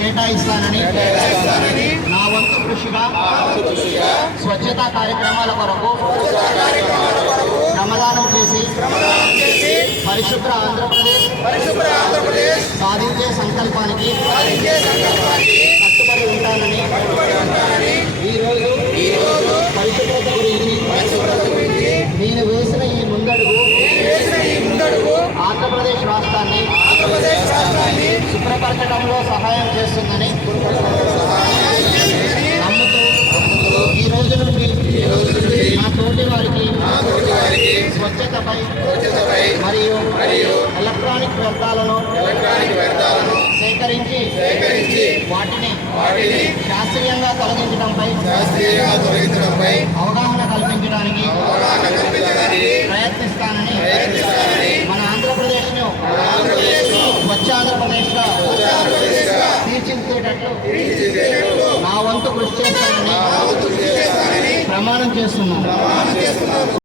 కేటాయిస్తానని నా వంతు కృషిగా స్వచ్ఛతా కార్యక్రమాల కొరకు శ్రమదానం చేసి పరిశుభ్ర ఆంధ్రప్రదేశ్ సాధించే సంకల్పానికి కట్టుబడి ఉంటానని ఈరోజు పరిశుభ్రత గురించి నేను వేసిన ఈ ముందడుగు ఆంధ్రప్రదేశ్ రాష్ట్రాన్ని శుభ్రపరచడంలో సహాయం చేస్తుందని నమ్ముతూ ఈ రోజు నుండి నా తోటి వారికి స్వచ్ఛతపై మరియు ఎలక్ట్రానిక్ వ్యర్థాలను సేకరించి వాటిని శాస్త్రీయంగా తొలగించడంపై అవగాహన కల్పించడానికి ప్రయత్నిస్తానని మన ఆంధ్రప్రదేశ్ను స్వచ్ఛ ఆంధ్రప్రదేశ్గా తీర్చిదిద్దేటట్లు నా వంతు కృషి చేస్తానని ప్రమాణం చేస్తున్నాను.